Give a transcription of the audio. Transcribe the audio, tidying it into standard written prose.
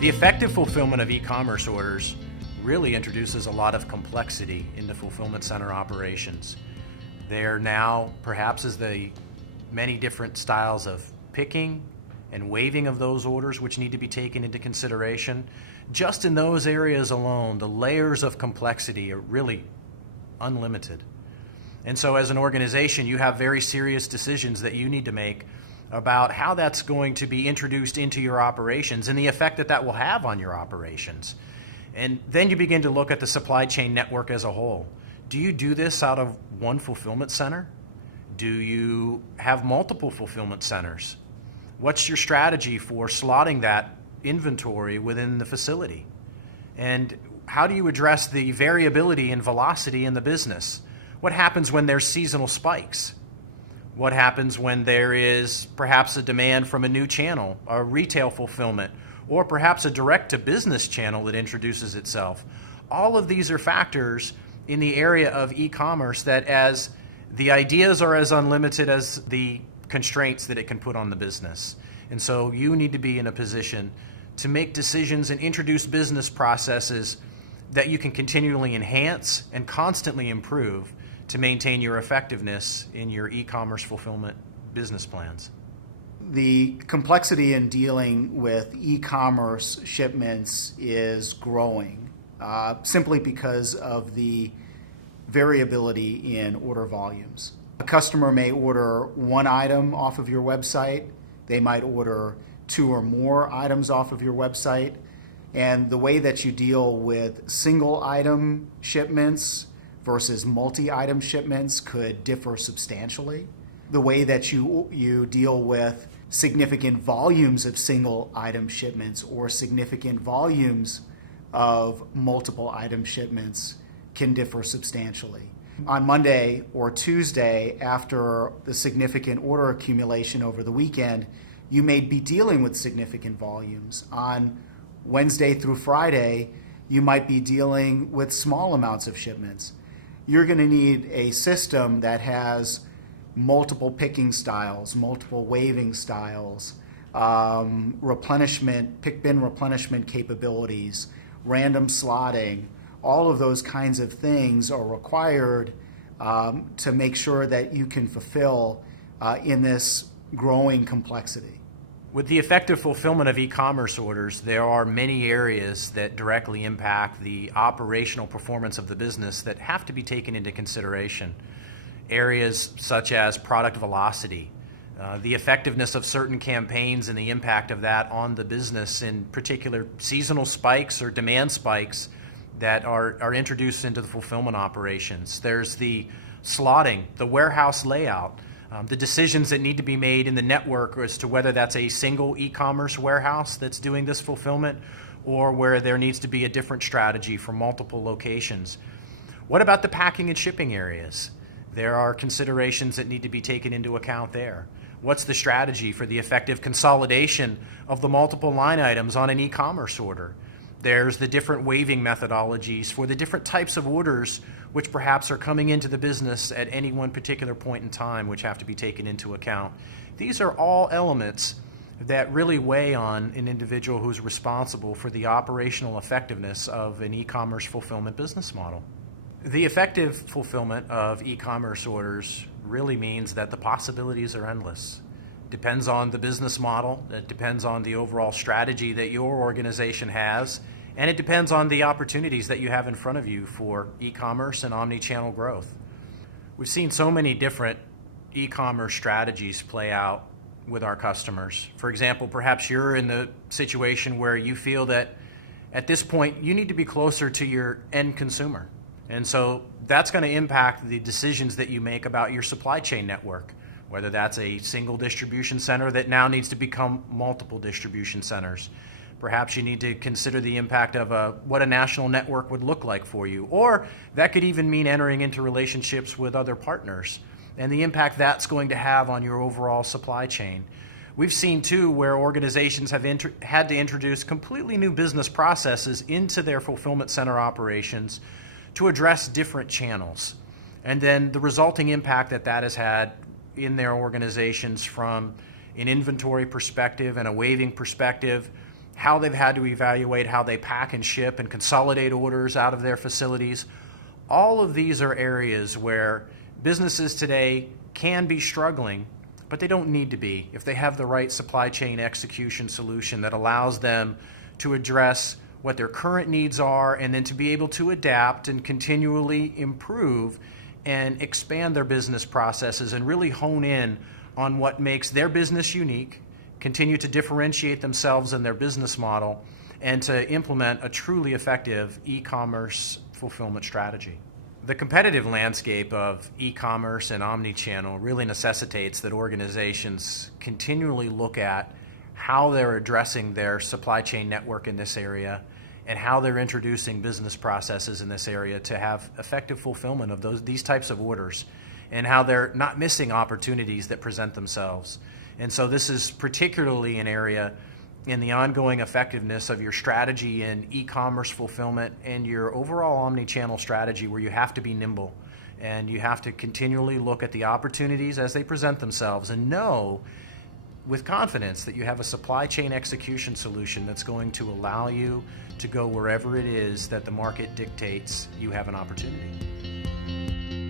The effective fulfillment of e-commerce orders really introduces a lot of complexity into fulfillment center operations. There now perhaps is the many different styles of picking and waiving of those orders which need to be taken into consideration. Just in those areas alone, the layers of complexity are really unlimited. And so as an organization, you have very serious decisions that you need to make about how that's going to be introduced into your operations and the effect that that will have on your operations. And then you begin to look at the supply chain network as a whole. Do you do this out of one fulfillment center? Do you have multiple fulfillment centers? What's your strategy for slotting that inventory within the facility? And how do you address the variability in velocity in the business? What happens when there's seasonal spikes? What happens when there is perhaps a demand from a new channel, a retail fulfillment, or perhaps a direct-to-business channel that introduces itself? All of these are factors in the area of e-commerce that, as the ideas are as unlimited as the constraints that it can put on the business. And so you need to be in a position to make decisions and introduce business processes that you can continually enhance and constantly improve to maintain your effectiveness in your e-commerce fulfillment business plans. The complexity in dealing with e-commerce shipments is growing simply because of the variability in order volumes. A customer may order one item off of your website. They might order two or more items off of your website. And the way that you deal with single item shipments versus multi-item shipments could differ substantially. The way that you deal with significant volumes of single item shipments or significant volumes of multiple item shipments can differ substantially. On Monday or Tuesday, after the significant order accumulation over the weekend, you may be dealing with significant volumes. On Wednesday through Friday, you might be dealing with small amounts of shipments. You're going to need a system that has multiple picking styles, multiple waiving styles, replenishment, pick bin replenishment capabilities, random slotting. All of those kinds of things are required to make sure that you can fulfill in this growing complexity. With the effective fulfillment of e-commerce orders, there are many areas that directly impact the operational performance of the business that have to be taken into consideration. Areas such as product velocity, the effectiveness of certain campaigns and the impact of that on the business, in particular seasonal spikes or demand spikes that are introduced into the fulfillment operations. There's the slotting, the warehouse layout, the decisions that need to be made in the network as to whether that's a single e-commerce warehouse that's doing this fulfillment or where there needs to be a different strategy for multiple locations. What about the packing and shipping areas? There are considerations that need to be taken into account there. What's the strategy for the effective consolidation of the multiple line items on an e-commerce order? There's the different waiving methodologies for the different types of orders which perhaps are coming into the business at any one particular point in time, which have to be taken into account. These are all elements that really weigh on an individual who's responsible for the operational effectiveness of an e-commerce fulfillment business model. The effective fulfillment of e-commerce orders really means that the possibilities are endless. Depends on the business model, it depends on the overall strategy that your organization has, and it depends on the opportunities that you have in front of you for e-commerce and omni-channel growth. We've seen so many different e-commerce strategies play out with our customers. For example, perhaps you're in the situation where you feel that at this point you need to be closer to your end consumer. And so that's going to impact the decisions that you make about your supply chain network, whether that's a single distribution center that now needs to become multiple distribution centers. Perhaps you need to consider the impact of what a national network would look like for you. Or that could even mean entering into relationships with other partners and the impact that's going to have on your overall supply chain. We've seen, too, where organizations have had to introduce completely new business processes into their fulfillment center operations to address different channels. And then the resulting impact that that has had in their organizations from an inventory perspective and a waiving perspective how they've had to evaluate how they pack and ship and consolidate orders out of their facilities. All of these are areas where businesses today can be struggling, but they don't need to be if they have the right supply chain execution solution that allows them to address what their current needs are and then to be able to adapt and continually improve and expand their business processes and really hone in on what makes their business unique, continue to differentiate themselves in their business model, and to implement a truly effective e-commerce fulfillment strategy. The competitive landscape of e-commerce and omni-channel really necessitates that organizations continually look at how they're addressing their supply chain network in this area and how they're introducing business processes in this area to have effective fulfillment of these types of orders, and how they're not missing opportunities that present themselves. And so this is particularly an area in the ongoing effectiveness of your strategy in e-commerce fulfillment and your overall omni-channel strategy, where you have to be nimble and you have to continually look at the opportunities as they present themselves and know with confidence that you have a supply chain execution solution that's going to allow you to go wherever it is that the market dictates you have an opportunity.